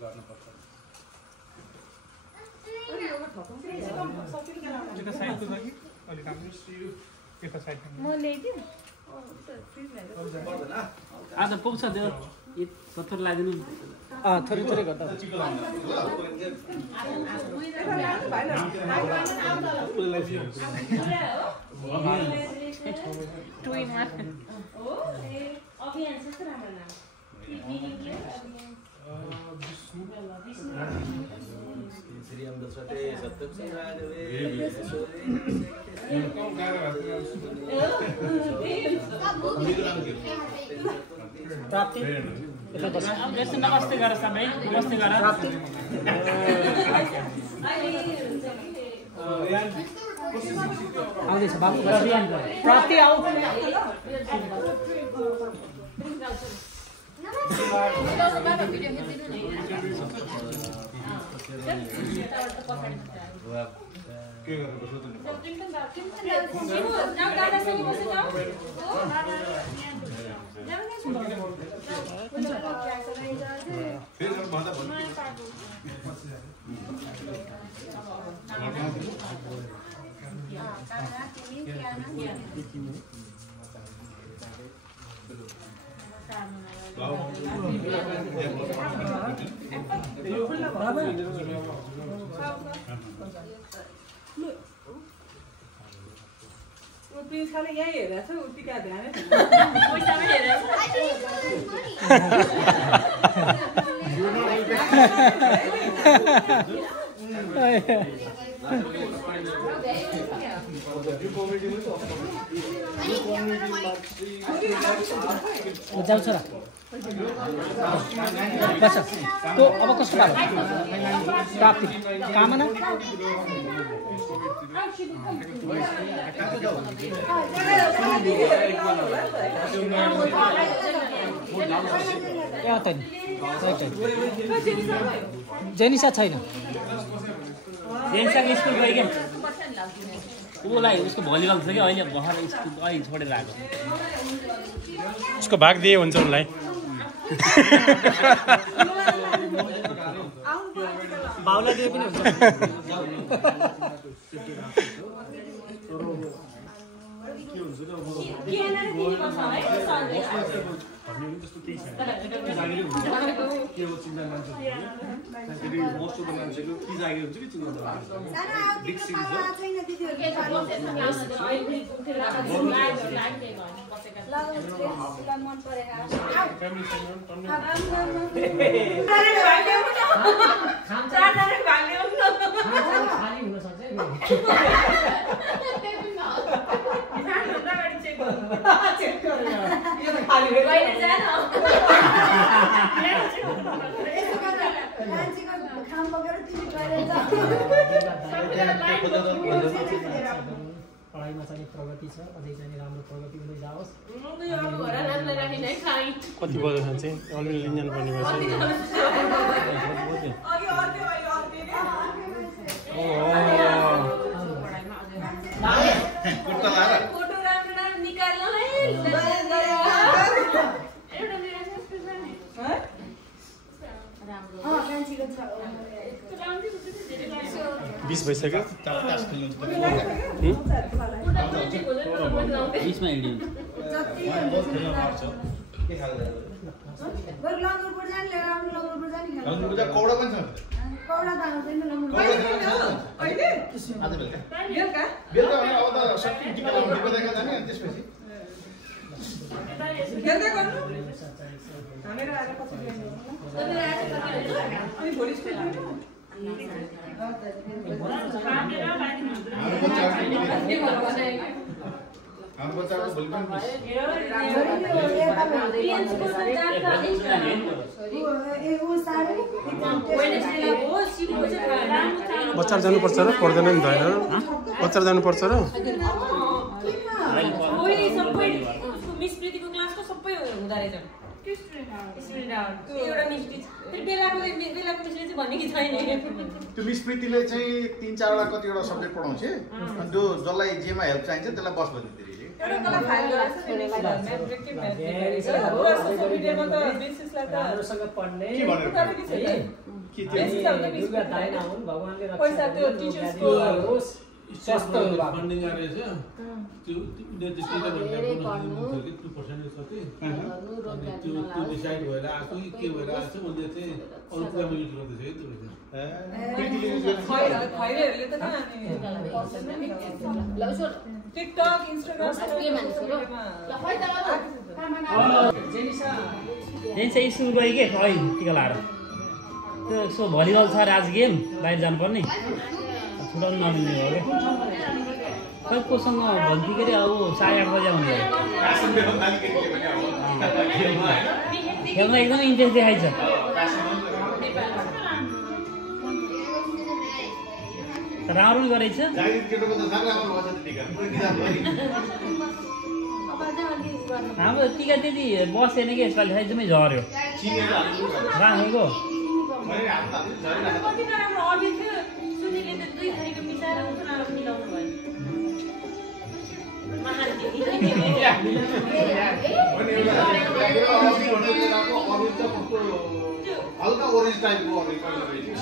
गर्नुपर्छ यता साइडको छ कि अलि राम्रो यता साइडमा म ल्याइदिउ आज पुग्छ त्यो पत्थर लगाइदिनु थोरै थोरै गर्दा प्राप्ति नमस्ते गर सबै नमस्ते गर आउँदैछ बाबु प्राप्ति आऊ के गर्नु पर्छ प्रिन्स खाली यही हेरेको छ उत्तिका ध्यानै जाऊ छोरा बस तो अब कसको बारे प्राप्ति कामना जेनिसा छैन जेनिसा स्कुल गयो क्या उसलाई उसको भलिबल थियो कि अहिले भर्खर स्कुल अहिले छोडेर आएको उसको भाग दिए हुन्छ उसलाई बाउलाई दिए पनि हुन्छ पढाइमा चाहिँ प्रगति छ अझै चाहिँ राम्रो प्रगति हुँदै जाओस् कति बजे खान्छ अलिअलि लिन जानुपर्ने भएछ बिस भइसक्यो बिचमा हिँड्यो कौडा पनि छ बेलुका अब त सक्ति टिका देखा जाने अनि त्यसपछि खेल्दै गर्नु हामीहरू आएर पछि अनि भोलि स्कुल हाम्रो बच्चाको भोलि पनि बच्चाहरू जानुपर्छ र पर्दैन नि त होइन बच्चाहरू जानुपर्छ र त्यो मिस प्रीतिले चाहिँ 3-4 वटा कतिवटा सब्जेक्ट पढाउँछ अनि त्यो जसलाई जेमा हेल्प चाहिन्छ त्यसलाई बस भन्दिदिए पढ्ने के दुर्गा दाइना हुन् भगवानले पैसा रक्षा त्यो टिचर्सको होस् स्वस्थ हुनु भएको फन्डिङ आएर छ त्यो उनीहरूले त्यसले त भन्दा 2% छ कि अनि त्यो डिसाइड भएर आएको कि के भएर आएको छ उनीहरूले चाहिँ अरू कुरामा युज गर्दैछ है त्यो खैरेहरूले त टिकटक इन्स्टाग्राम जेनिसा स्कुल गयो के खै टिका लाएर त्यो यसो भलिबल छ र आज गेम बाहिर जानुपर्ने छुटाउनु नमिल्ने हो क्या खै कोसँग भन्थ्यो के अरे अब 8:30 बजे आउने खेलमा एकदमै इन्ट्रेस्ट देखाइछ राम्रो पनि गरेछ हाम्रो टिका त्यति बसेन कि यसपालि एकदमै झऱ्यो राखेको हल्का ओरेन्ज टाइपको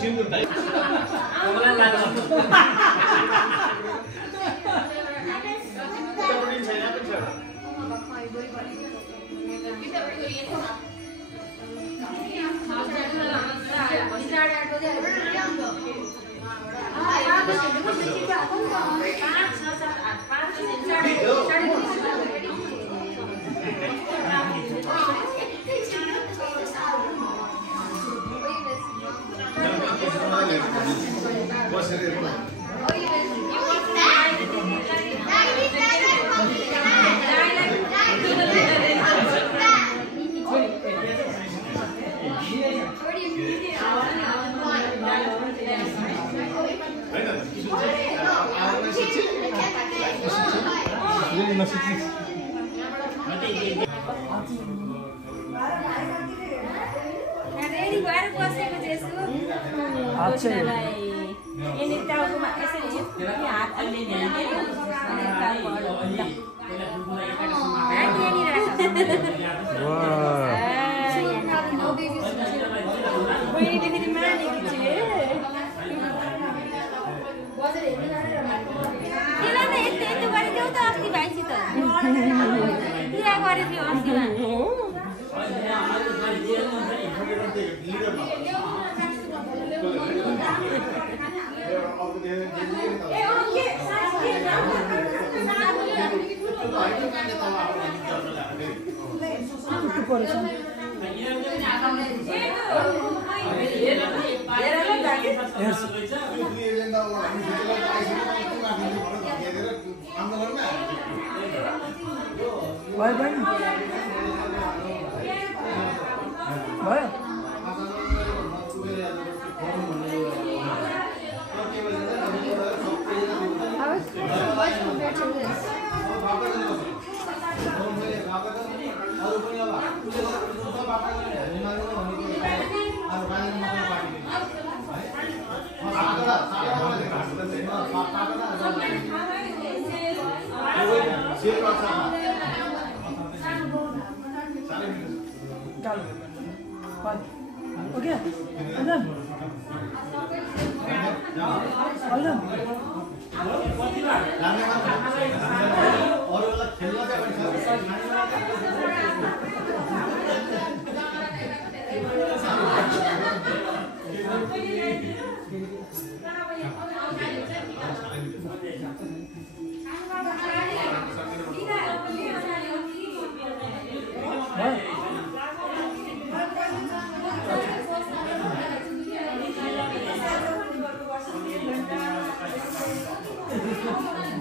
सिन्दुर टाइप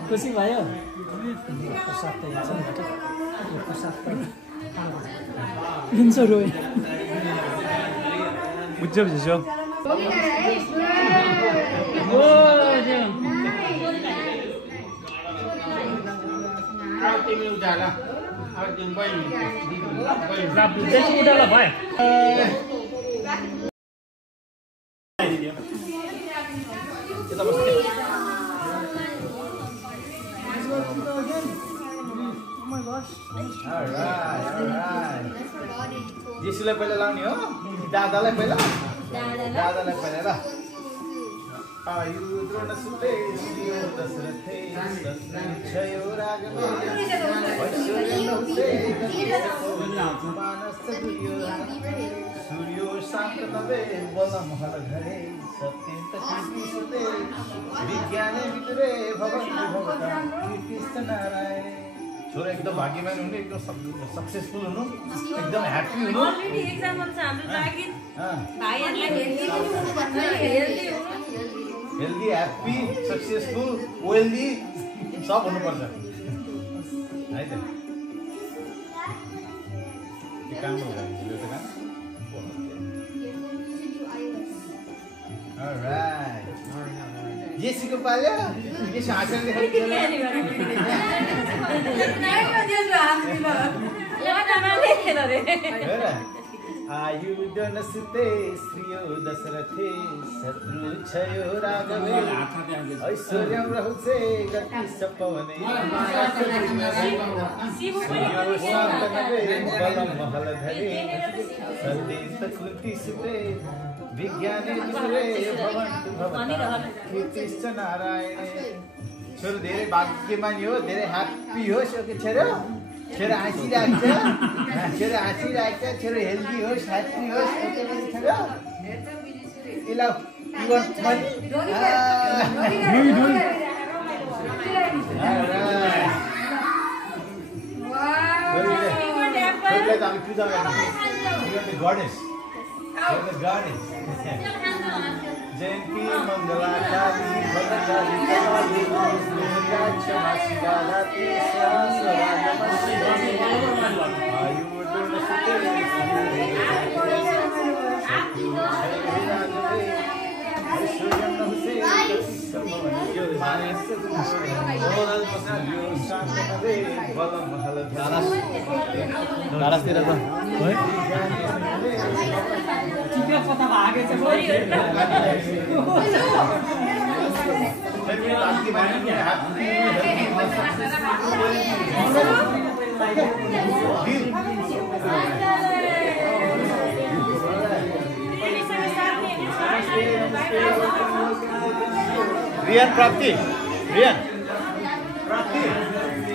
खुसी भयो प्रसाद त हुन्छ नि त प्रसाद पनि हुन्छ रोए बुझ्यो बुझ्यो उठाला भयो जेसीलाई पहिला लाउने हो दादालाई पहिला दादालाई पनि ल आयु द्रोणसुते श्रियो दशरथे शत्रुक्षयो राघवे ऐश्वर्यलहुते मानस दुर्योधन सूर्यो शान्ततवे बलमहलधरे सत्यन्त कीर्तिसुते विज्ञाने विदुरे भवन्ति भवतां कीर्तिश्च नारायणे छोरा एकदम भाग्यवान हुनु एकदम सक्सेसफुल हुनु एकदम ह्याप्पी हुनु अलरेडी एक्जामहरु छ हाम्रो लागि भाइहरुलाई हेल्दी ह्याप्पी सक्सेसफुल वेल्दी सब हुनुपर्छ है त के काम हो यो त काम अलराइट जेसीको पाल्यो के हाँसेर आयु दनसुते श्रियो दशरथे शत्रु क्षयो राघवे ऐश्वर्यं रहुसे गति सपवने सूर्यो शान्तनवे बलं महलधरे सत्यन्त कीर्तिसुते विज्ञाने विदुरे भवन्तु भवतां कीर्तिश्च नारायणे छोरो धेरै भाग्यमानी हो धेरै ह्याप्पी होस् ओके छोरो छोरो हाँसिरहेको छ छोरो हेल्दी होस् ह्याप्पी होस् ओके पनि छोरो ल यु वान्ट मनी हामी पूजा गर्नु गणेश जयन्ती मङ्गलाकाली भद्रकाली काली दुर्गा क्षमा शिवा धात्री सहस्रा नमस्ते आयु द्रोणसुते ऐश्वर्यं नहुसे शान्तनवे बलमहलधरे कता भागेछ रियान प्राप्ति रियान